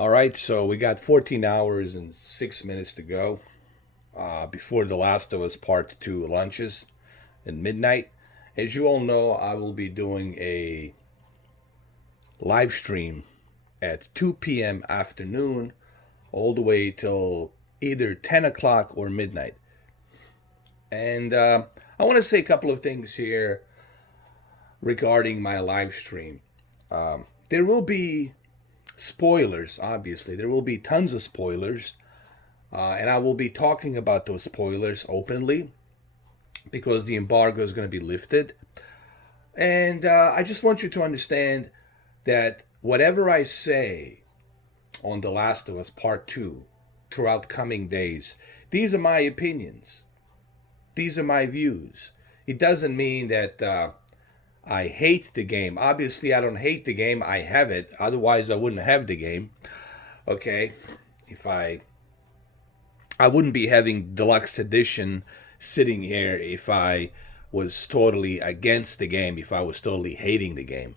All right, so we got 14 hours and 6 minutes to go before The Last of Us Part 2 launches at midnight. As you all know, I will be doing a live stream at 2 p.m. afternoon all the way till either 10 o'clock or midnight. And I want to say a couple of things here regarding my live stream. There will be spoilers, obviously. There will be tons of spoilers. And I will be talking about those spoilers openly because the embargo is going to be lifted. And I just want you to understand that whatever I say on The Last of Us Part 2 throughout coming days, these are my opinions. These are my views. It doesn't mean that I hate the game. Obviously, I don't hate the game. I have it. Otherwise, I wouldn't have the game. Okay? If I wouldn't be having deluxe edition sitting here if I was totally against the game, if I was totally hating the game.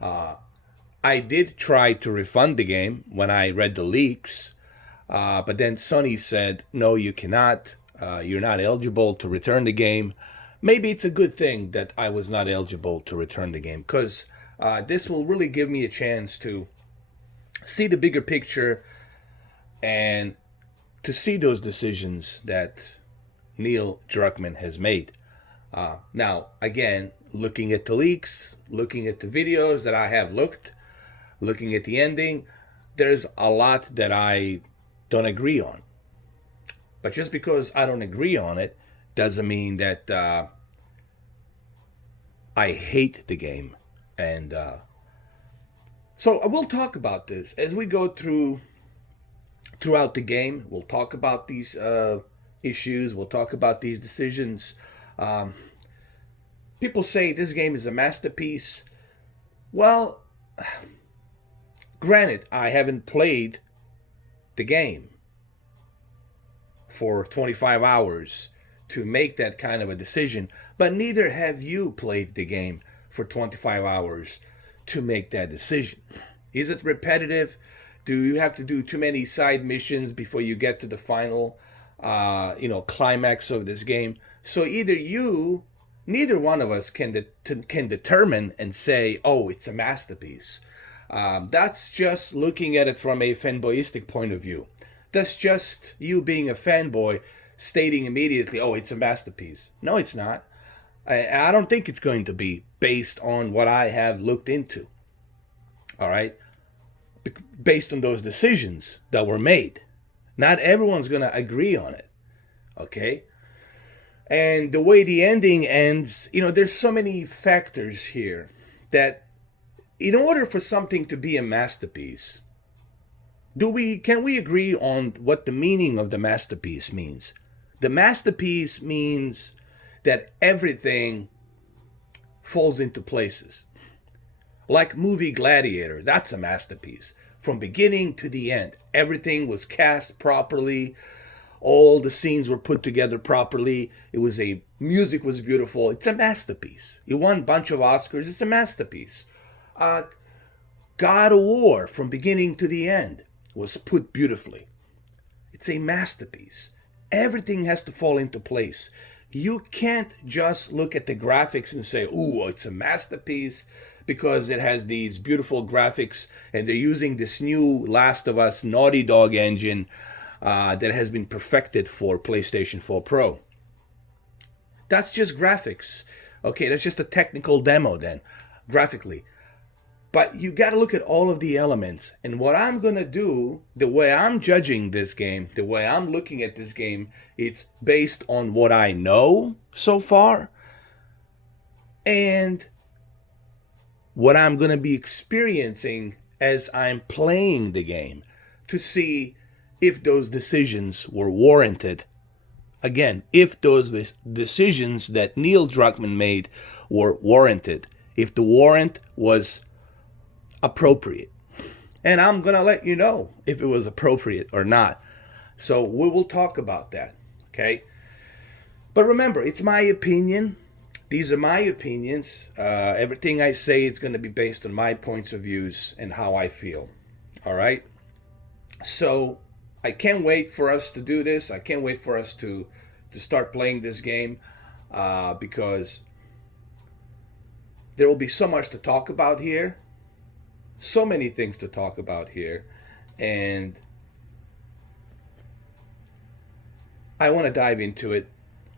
I did try to refund the game when I read the leaks, but then Sony said, no, you cannot. You're not eligible to return the game. Maybe it's a good thing that I was not eligible to return the game because this will really give me a chance to see the bigger picture and to see those decisions that Neil Druckmann has made. Now, again, looking at the leaks, looking at the videos that I have looking at the ending, there's a lot that I don't agree on. But just because I don't agree on it doesn't mean that I hate the game. And so I will talk about this as we go throughout the game. We'll talk about these issues. We'll talk about these decisions. People say this game is a masterpiece. Well, granted, I haven't played the game for 25 hours to make that kind of a decision, but neither have you played the game for 25 hours to make that decision. Is it repetitive? Do you have to do too many side missions before you get to the final climax of this game? So neither one of us can determine and say, oh, it's a masterpiece. That's just looking at it from a fanboyistic point of view. That's just you being a fanboy stating immediately, oh, it's a masterpiece. No, it's not. I don't think it's going to be based on what I have looked into. All right? Based on those decisions that were made. Not everyone's going to agree on it. Okay? And the way the ending ends, there's so many factors here that in order for something to be a masterpiece, can we agree on what the meaning of the masterpiece means? The masterpiece means that everything falls into places. Like movie Gladiator, that's a masterpiece. From beginning to the end, everything was cast properly. All the scenes were put together properly. Music was beautiful. It's a masterpiece. It won a bunch of Oscars. It's a masterpiece. God of War, from beginning to the end, was put beautifully. It's a masterpiece. Everything has to fall into place. You can't just look at the graphics and say, ooh, it's a masterpiece because it has these beautiful graphics and they're using this new Last of Us Naughty Dog engine that has been perfected for PlayStation 4 Pro. That's just graphics. Okay, that's just a technical demo then, graphically. But you got to look at all of the elements. And what I'm going to do, the way I'm judging this game, the way I'm looking at this game, it's based on what I know so far and what I'm going to be experiencing as I'm playing the game to see if those decisions were warranted. Again, if those decisions that Neil Druckmann made were warranted, if the warrant was appropriate. And I'm going to let you know if it was appropriate or not. So we will talk about that, okay? But remember, it's my opinion. These are my opinions. Everything I say is going to be based on my points of views and how I feel. All right? So I can't wait for us to do this. I can't wait for us to start playing this game, because there will be so much to talk about here, so many things to talk about here, and I want to dive into it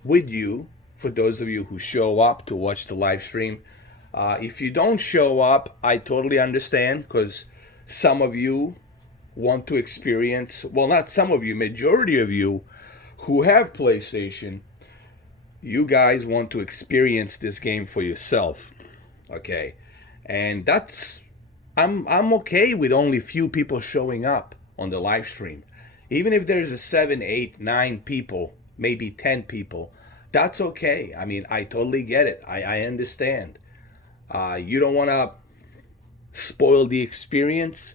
with you. For those of you who show up to watch the live stream, if you don't show up, I totally understand, because some of you want to experience, well, not some of you, majority of you who have PlayStation, you guys want to experience this game for yourself. Okay. And that's, I'm okay with only few people showing up on the live stream. Even if there's a 7, 8, 9 people, maybe 10 people, that's okay. I mean, I totally get it. I understand. You don't want to spoil the experience.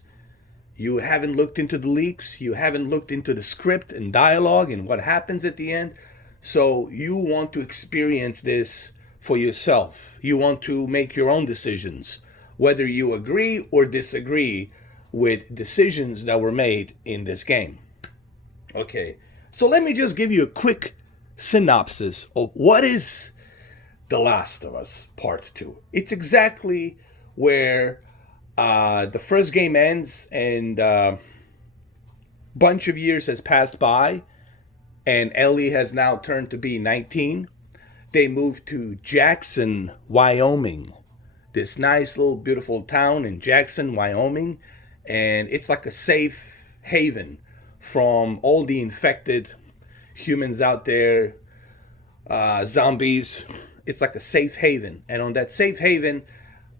You haven't looked into the leaks. You haven't looked into the script and dialogue and what happens at the end. So you want to experience this for yourself. You want to make your own decisions, whether you agree or disagree with decisions that were made in this game. Okay, so let me just give you a quick synopsis of what is The Last of Us Part 2. It's exactly where the first game ends, and bunch of years has passed by, and Ellie has now turned to be 19. They moved to Jackson, Wyoming, this nice little beautiful town in Jackson, Wyoming, and it's like a safe haven from all the infected humans out there, zombies. It's like a safe haven, and on that safe haven,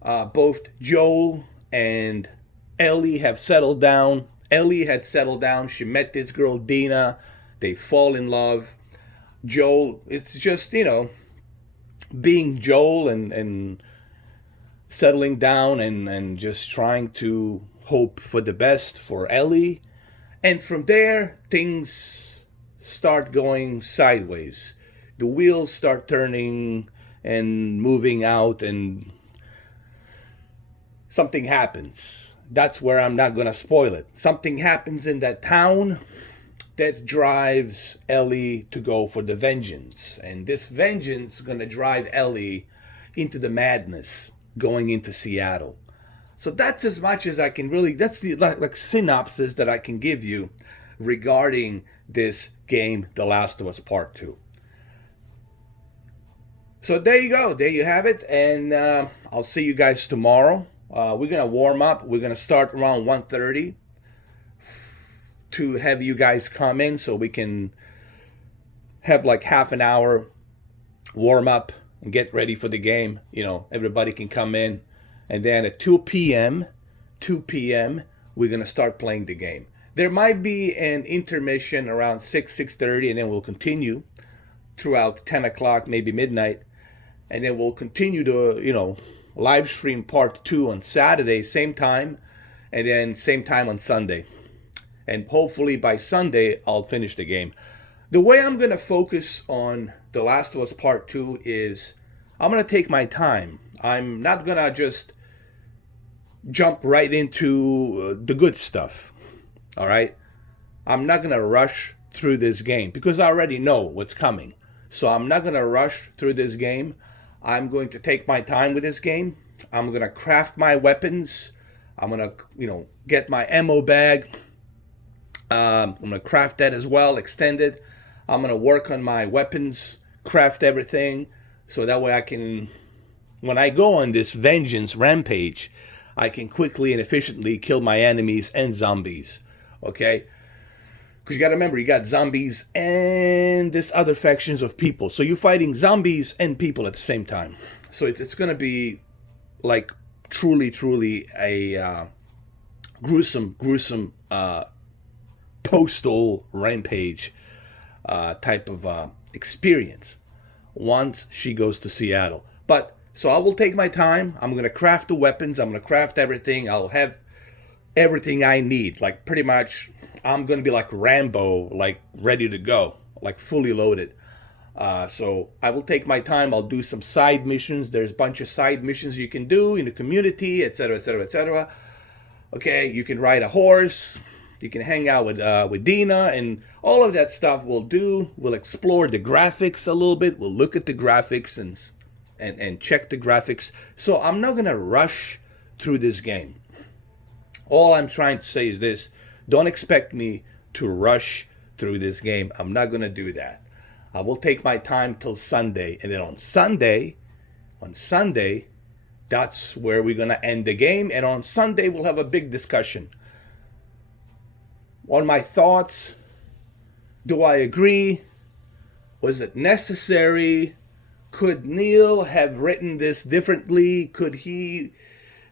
both Joel and Ellie have settled down. Ellie had settled down. She met this girl, Dina. They fall in love. Joel, it's just, being Joel and settling down and just trying to hope for the best for Ellie. And from there, things start going sideways. The wheels start turning and moving out, and something happens. That's where I'm not going to spoil it. Something happens in that town that drives Ellie to go for the vengeance. And this vengeance is going to drive Ellie into the madness, going into Seattle. So that's as much as I can really, that's the like synopsis that I can give you regarding this game, The Last of Us Part 2. So there you go. There you have it. And I'll see you guys tomorrow. We're going to warm up. We're going to start around 1:30 to have you guys come in so we can have like half an hour warm up and get ready for the game. Everybody can come in. And then at 2 p.m., we're going to start playing the game. There might be an intermission around 6:30, and then we'll continue throughout 10 o'clock, maybe midnight. And then we'll continue to, live stream part 2 on Saturday, same time, and then same time on Sunday. And hopefully by Sunday, I'll finish the game. The way I'm going to focus on The Last of Us Part 2 is I'm going to take my time. I'm not going to just jump right into the good stuff. All right? I'm not going to rush through this game because I already know what's coming. So I'm not going to rush through this game. I'm going to take my time with this game. I'm going to craft my weapons. I'm going to, get my ammo bag. I'm going to craft that as well, extend it. I'm going to work on my weapons, craft everything, so that way I can, when I go on this vengeance rampage, I can quickly and efficiently kill my enemies and zombies. Okay? Because you got to remember, you got zombies and this other factions of people. So you're fighting zombies and people at the same time. So it's going to be like truly a gruesome postal rampage type of experience once she goes to Seattle. But so I will take my time. I'm going to craft the weapons. I'm going to craft everything. I'll have everything I need. Like pretty much I'm going to be like Rambo, like ready to go, like fully loaded. So I will take my time. I'll do some side missions. There's a bunch of side missions you can do in the community, etc., etc., etc. Okay, you can ride a horse. You can hang out with Dina and all of that stuff. We'll do. We'll explore the graphics a little bit. We'll look at the graphics and check the graphics. So I'm not gonna rush through this game. All I'm trying to say is this: don't expect me to rush through this game. I'm not gonna do that. I will take my time till Sunday, and then on Sunday, that's where we're gonna end the game. And on Sunday, we'll have a big discussion on my thoughts. Do I agree? Was it necessary? Could Neil have written this differently? Could he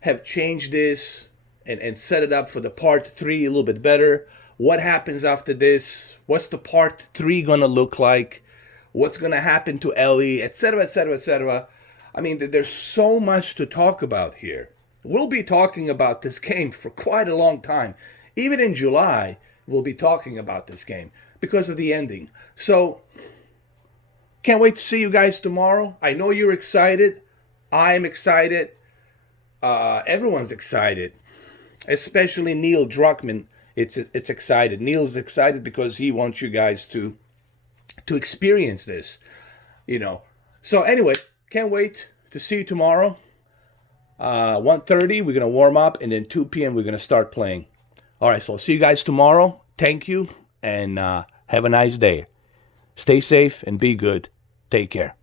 have changed this and set it up for the part 3 a little bit better? What happens after this? What's the part 3 gonna look like? What's gonna happen to Ellie, etc., etc., etc.? I mean, there's so much to talk about here. We'll be talking about this game for quite a long time. Even in July, we'll be talking about this game because of the ending. So, can't wait to see you guys tomorrow. I know you're excited. I'm excited. Everyone's excited, especially Neil Druckmann. It's excited. Neil's excited because he wants you guys to experience this, you know. So anyway, can't wait to see you tomorrow. 1:30 we're gonna warm up, and then 2 p.m. we're gonna start playing. All right, so I'll see you guys tomorrow. Thank you, and have a nice day. Stay safe and be good. Take care.